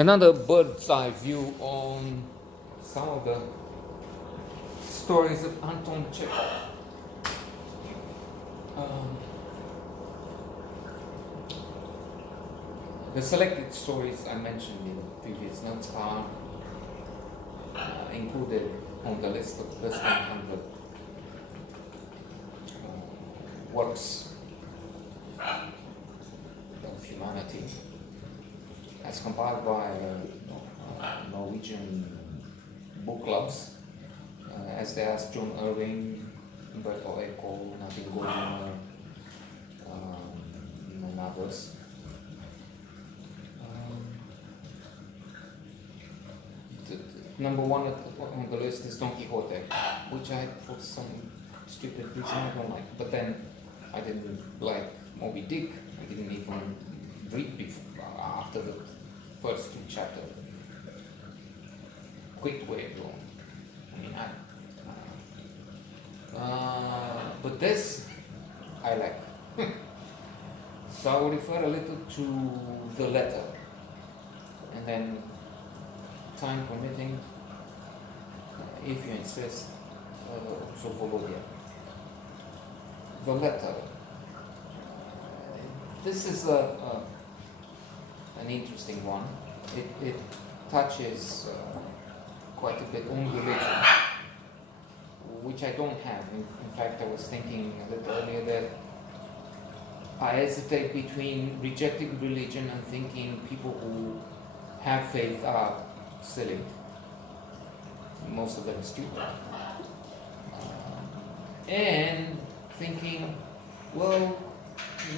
Another bird's eye view on some of the stories of Anton Chekhov. Um, the selected stories I mentioned in previous notes are included on the list of best 100 works of humanity, as compiled by Norwegian book clubs, as they asked John Irving, Umberto Eco, Nadia Gordiner, and others. Number one on the list is Don Quixote, which I, for some stupid reason, I don't like. But then I didn't like Moby Dick. I didn't even read before, after the first two chapters. Quick way of going. I mean, but this I like. So I will refer a little to the letter, and then, time permitting, if you insist, so Volodya. The letter. This is an interesting one. It touches quite a bit on religion, which I don't have. In fact, I was thinking a little earlier that I hesitate between rejecting religion and thinking people who have faith are silly. Most of them are stupid. And thinking, well,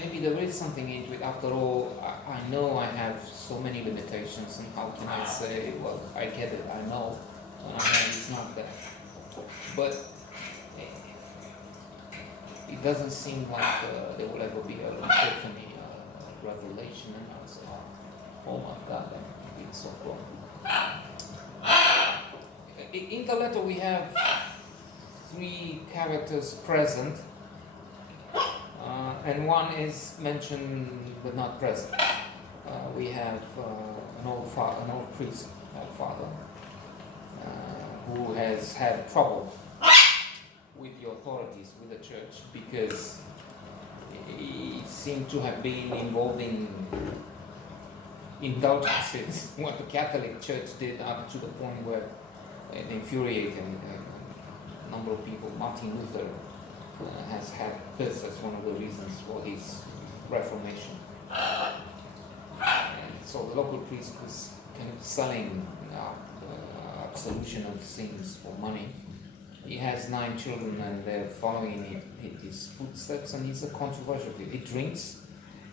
maybe there is something into it. After all, I know I have so many limitations, and how can I say, well, I get it, I know, it's not that. But it doesn't seem like there will ever be an epiphany, revelation, and I was like, oh my God, I'm so wrong. In the letter we have three characters present, and one is mentioned but not present. We have an old priest, father, who has had trouble with the authorities, with the church, because he seemed to have been involved in indulgences, what the Catholic Church did, up to the point where it infuriated a number of people. Martin Luther has had this as one of the reasons for his Reformation. And so the local priest was kind of selling absolution of sins for money. He has 9 children and they're following his footsteps, and he's a controversial. He drinks.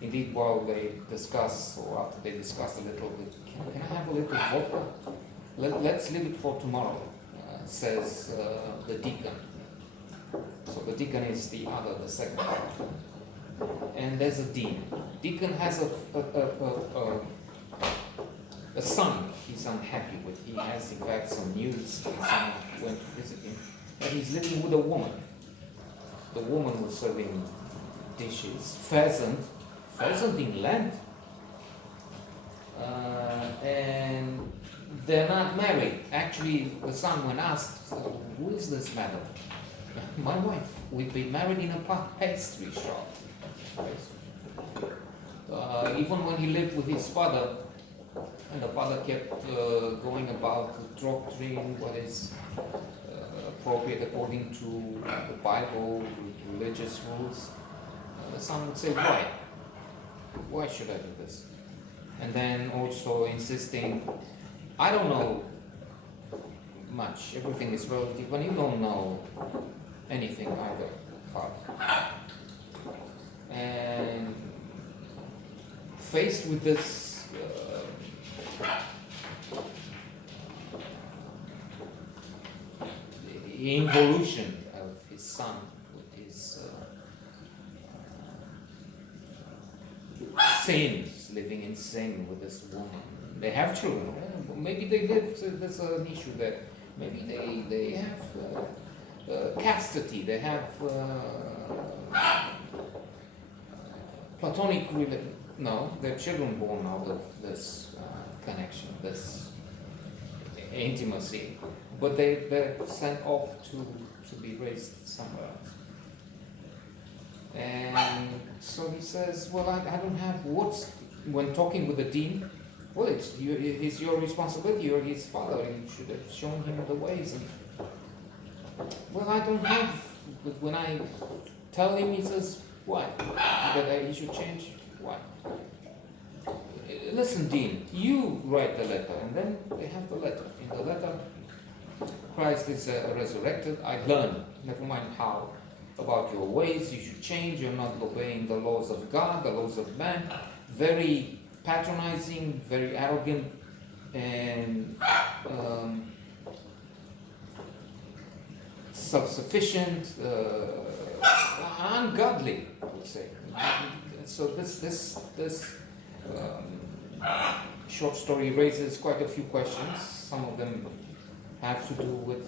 Indeed, while they discuss, or after they discuss a little bit, can I have a little vodka? Let's leave it for tomorrow, says the deacon. So the deacon is the second character. And there's a dean. Deacon has a son he's unhappy with. He has, in fact, some news. Someone went to visit him. And he's living with a woman. The woman was serving dishes. Pheasant in Lent. And they're not married. Actually, the son, when asked, who is this madam? My wife. We've been married in a pastry shop. Even when he lived with his father, and the father kept going about doctrine, what is appropriate according to the Bible, religious rules, the son would say, why? Why should I do this? And then also insisting, I don't know much, everything is relative, when you don't know anything either, father. And faced with this involution of his son with his sins, living in sin with this woman. They have children. Maybe they live. So there's an issue there. Maybe they have chastity. They have platonic. No, their children born out of this connection. connection, this intimacy, but they're sent off to be raised somewhere else. And so he says, well, I don't have what's, when talking with the dean, well, it's your responsibility, you're his father, and you should have shown him the ways. And, well, I don't have, but when I tell him, he says, why? That he should change? Why? Listen, Dean, you write the letter, and then they have the letter. In the letter, Christ is resurrected. I learned, never mind how, about your ways. You should change. You're not obeying the laws of God, the laws of man. Very patronizing, very arrogant, and self-sufficient, ungodly, I would say. So this short story raises quite a few questions. Some of them have to do with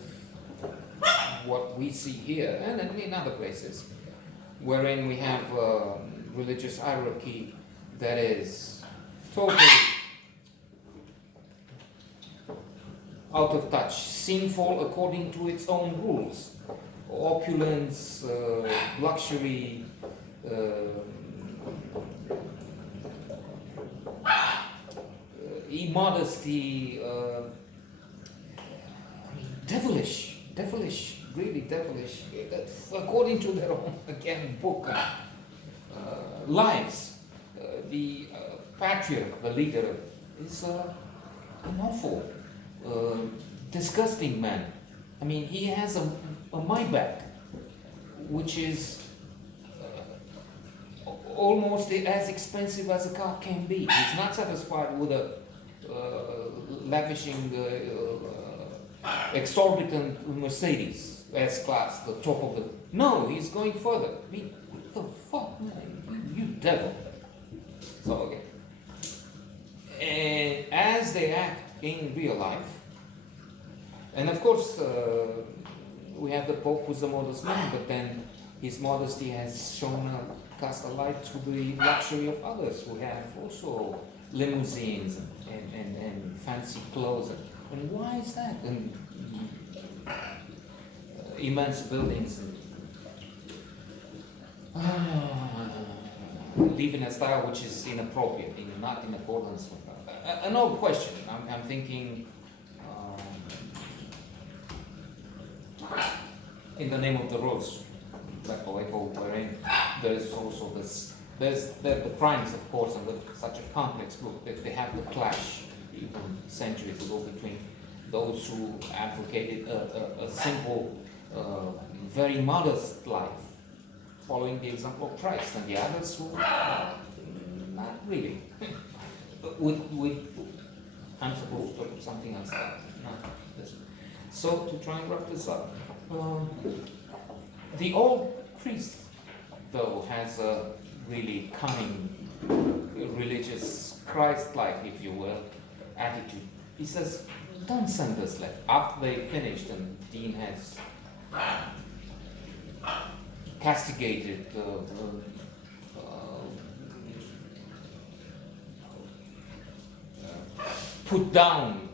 what we see here and in other places, wherein we have religious hierarchy that is totally out of touch, sinful according to its own rules, opulence, luxury, immodesty, devilish, really devilish, according to their own, again, book, lives. The patriarch, the leader, is an awful, disgusting man. I mean, he has a Maybach, which is almost as expensive as a car can be. He's not satisfied with a lavishing exorbitant Mercedes S-Class, the top of the... No, he's going further. I mean, what the fuck, man? You devil. So, okay. And as they act in real life, and of course, we have the Pope who's a modest man, but then his modesty has cast a light to the luxury of others who have also limousines and fancy clothes. And why is that? And immense buildings and live in a style which is inappropriate, not in accordance with that. An old question. I'm thinking, in the name of the rose, wherein there's also this, there's the crimes, of course, and such a complex book that they have the clash, even centuries ago, between those who advocated a simple, very modest life, following the example of Christ, and the others who not really. I'm supposed to talk about something else, not this. So to try and wrap this up, the old priest, though, has a really cunning, religious, Christ-like, if you will, attitude. He says, don't send this letter. After they finished and Dean has castigated, put down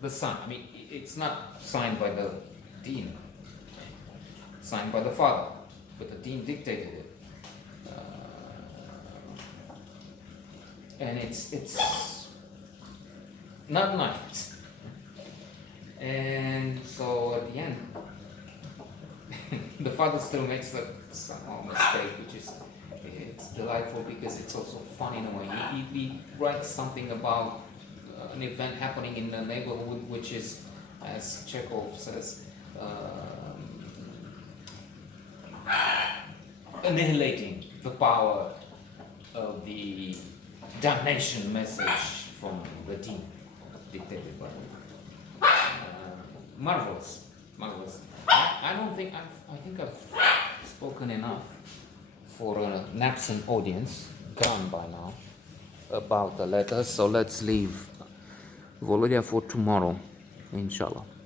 the son. I mean, it's not signed by the dean, it's signed by the father, but the dean dictated it. And it's not nice. And so at the end, the father still makes a somehow mistake, which is, it's delightful because it's also fun in a way. He writes something about an event happening in the neighborhood, which is, as Chekhov says, annihilating the power of the damnation message from the dean, dictated by marvelous. I don't think I think I've spoken enough for an absent audience, gone by now, about the letter. So let's leave Volodya for tomorrow, inshallah.